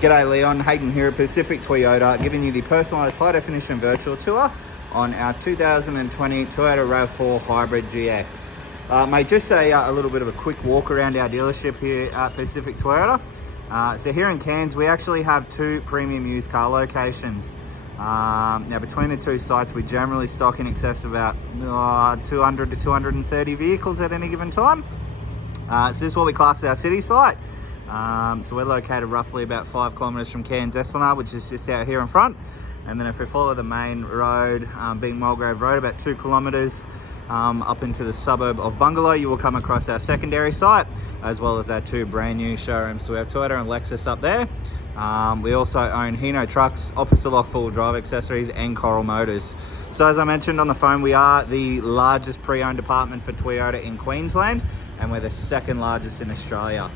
G'day Leon, Hayden here at Pacific Toyota, giving you the personalised high-definition virtual tour on our 2020 Toyota RAV4 Hybrid GX. Mate, just a little bit of a quick walk around our dealership here at Pacific Toyota. So here in Cairns, we actually have two premium used car locations. Now between the two sites, we generally stock in excess of about 200 to 230 vehicles at any given time. So this is what we class as our city site. So we're located roughly about 5 kilometres from Cairns Esplanade, which is just out here in front. And then if we follow the main road, being Mulgrave Road, about 2 kilometres up into the suburb of Bungalow, you will come across our secondary site, as well as our two brand new showrooms. So we have Toyota and Lexus up there. We also own Hino Trucks, Opposite Lock Full Drive Accessories, and Coral Motors. So as I mentioned on the phone, we are the largest pre-owned department for Toyota in Queensland, and we're the second largest in Australia.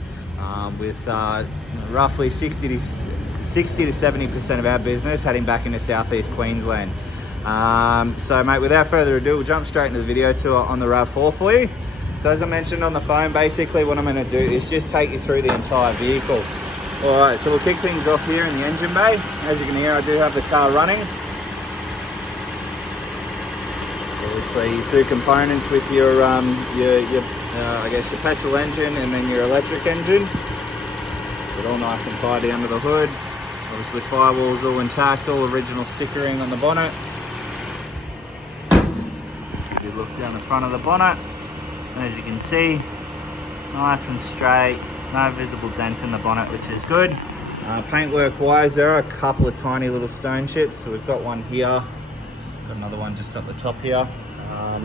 With roughly 60 to 70% of our business heading back into southeast Queensland. So mate, without further ado, we'll jump straight into the video tour on the RAV4 for you. So as I mentioned on the phone, basically what I'm going to do is just take you through the entire vehicle. Alright, so we'll kick things off here in the engine bay. As you can hear, I do have the car running. Obviously your two components with your I guess your petrol engine and then your electric engine. But all nice and tidy under the hood. Obviously firewalls all intact, all original stickering on the bonnet. Just give you a look down the front of the bonnet. As you can see, nice and straight, no visible dents in the bonnet, which is good. Paintwork wise, there are a couple of tiny little stone chips. So we've got one here, got another one just up the top here.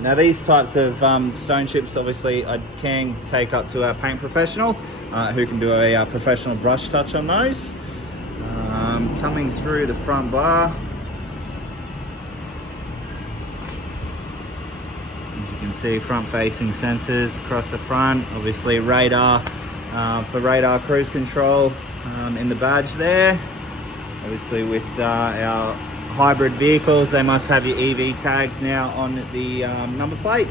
Now these types of stone chips, obviously I can take up to our paint professional who can do a professional brush touch on those. Coming through the front bar, as you can see, front facing sensors across the front, obviously radar for radar cruise control in the badge there. Obviously with our hybrid vehicles, they must have your EV tags now on the number plate.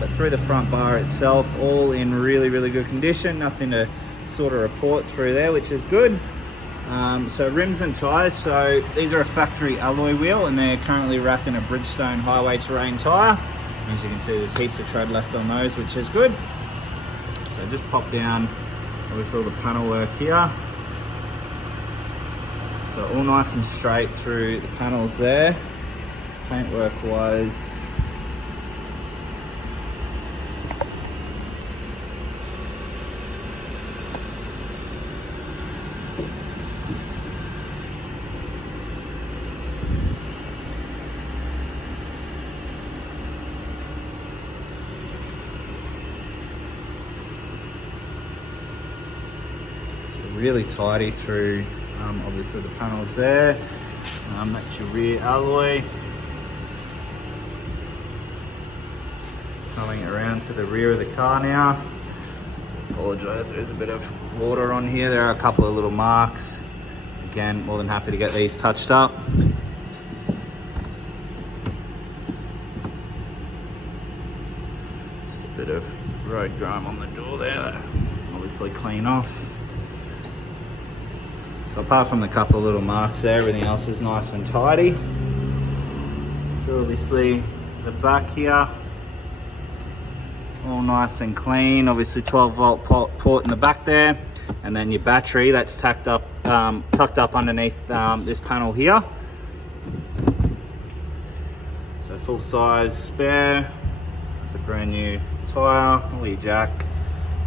But through the front bar itself, all in really good condition, nothing to sort of report through there, which is good. So rims and tyres, so these are a factory alloy wheel and they're currently wrapped in a Bridgestone highway terrain tyre. As you can see, there's heaps of tread left on those, which is good. So just pop down obviously all the panel work here. So all nice and straight through the panels there. Paintwork wise, so really tidy through obviously the panels there. That's your rear alloy. Coming around to the rear of the car now. Apologise, there's a bit of water on here. There are a couple of little marks. Again, more than happy to get these touched up. Just a bit of road grime on the door there. Obviously clean off. So apart from the couple of little marks there, everything else is nice and tidy. So obviously the back here, all nice and clean. Obviously 12-volt port in the back there, and then your battery that's tucked up underneath this panel here. So full size spare. It's a brand new tyre, all your jack,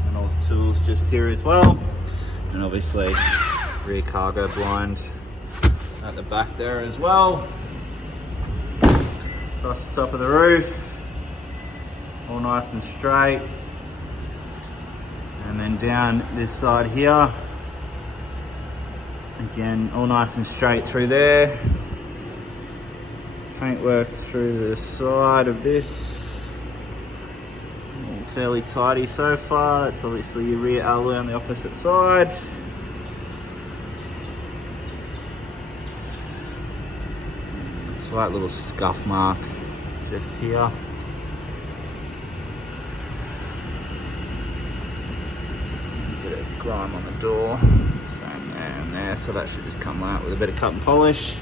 and all the tools just here as well. And obviously rear cargo blind at the back there as well. Across the top of the roof, all nice and straight. And then down this side here, again all nice and straight through there. Paintwork through the side of this, all fairly tidy so far. It's obviously your rear alloy on the opposite side. Slight little scuff mark just here. grime on the door. Same there and there, so that should just come out with a bit of cut and polish.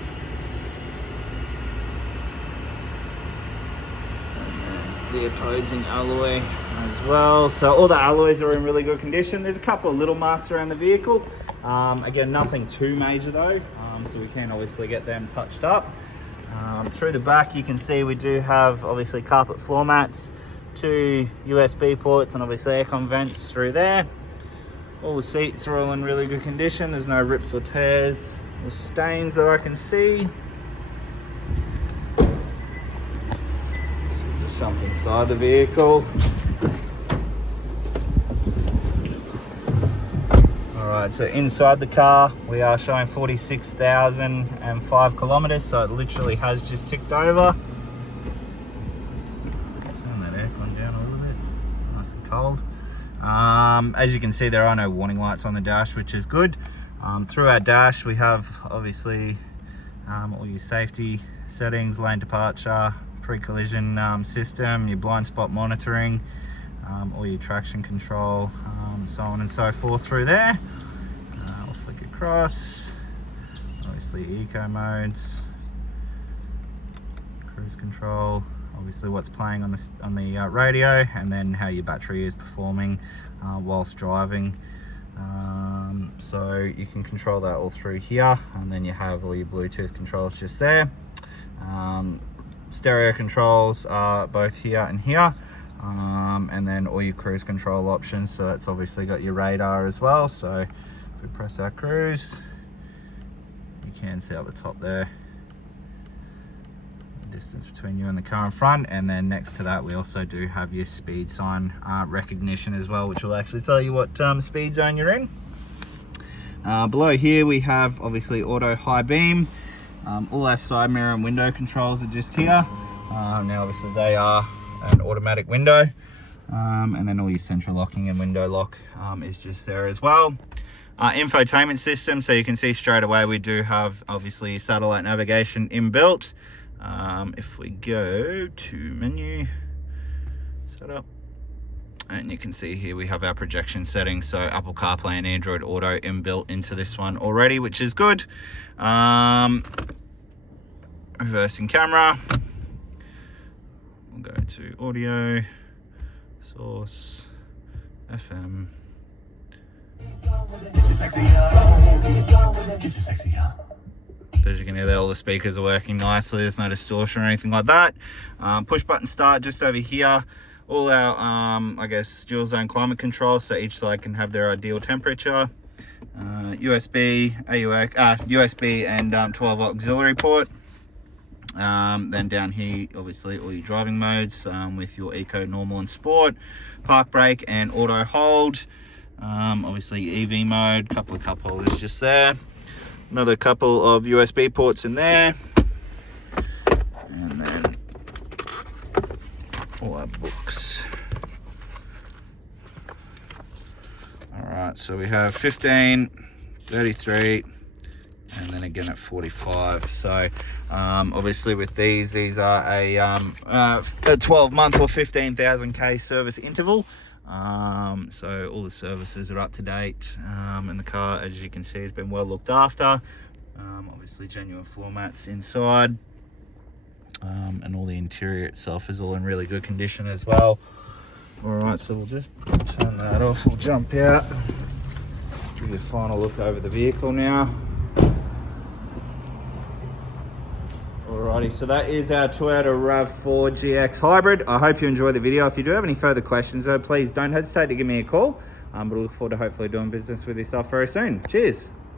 And then the opposing alloy as well. So all the alloys are in really good condition. There's a couple of little marks around the vehicle. Again, nothing too major though, so we can obviously get them touched up. Through the back you can see we do have obviously carpet floor mats, 2 USB ports, and obviously aircon vents through there. All the seats are all in really good condition. There's no rips or tears or stains that I can see. So just jump inside the vehicle. Alright, so inside the car we are showing 46,005 kilometers, so it literally has just ticked over. Turn that aircon down a little bit, nice and cold. As you can see, there are no warning lights on the dash, which is good. Through our dash we have obviously all your safety settings, lane departure, pre-collision system, your blind spot monitoring, all your traction control, so on and so forth through there. We'll flick across, obviously eco modes, cruise control, obviously what's playing on the radio, and then how your battery is performing whilst driving. So you can control that all through here, and then you have all your Bluetooth controls just there. Stereo controls are both here and here. And then all your cruise control options, so that's obviously got your radar as well. So if we press our cruise, you can see up the top there the distance between you and the car in front, and then next to that we also do have your speed sign recognition as well, which will actually tell you what speed zone you're in. Below here we have obviously auto high beam. All our side mirror and window controls are just here. Now obviously they are an automatic window, and then all your central locking and window lock is just there as well. Infotainment system, so you can see straight away we do have obviously satellite navigation inbuilt. If we go to menu, setup, and you can see here we have our projection settings, so Apple CarPlay and Android Auto inbuilt into this one already, which is good. Reversing camera. We'll go to audio, source, FM. Get your sexy up. Get your sexy up. As you can hear there, all the speakers are working nicely. There's no distortion or anything like that. Push button start just over here. All our, I guess, dual zone climate control, so each side can have their ideal temperature. USB, AUX, USB and 12 auxiliary port. Then down here, obviously all your driving modes with your eco, normal and sport, park brake and auto hold. Obviously EV mode, couple of cup holders just there, another couple of USB ports in there, and then all our books. All right, so we have 15, 33, and then again at 45. So obviously with these are a 12-month or 15,000k service interval. So all the services are up to date, and the car, as you can see, has been well looked after. Obviously genuine floor mats inside, and all the interior itself is all in really good condition as well. All right, so we'll just turn that off. We'll jump out, give you a final look over the vehicle now. Alrighty, so that is our Toyota RAV4 GX Hybrid. I hope you enjoyed the video. If you do have any further questions though, please don't hesitate to give me a call. But I look forward to hopefully doing business with yourself very soon. Cheers.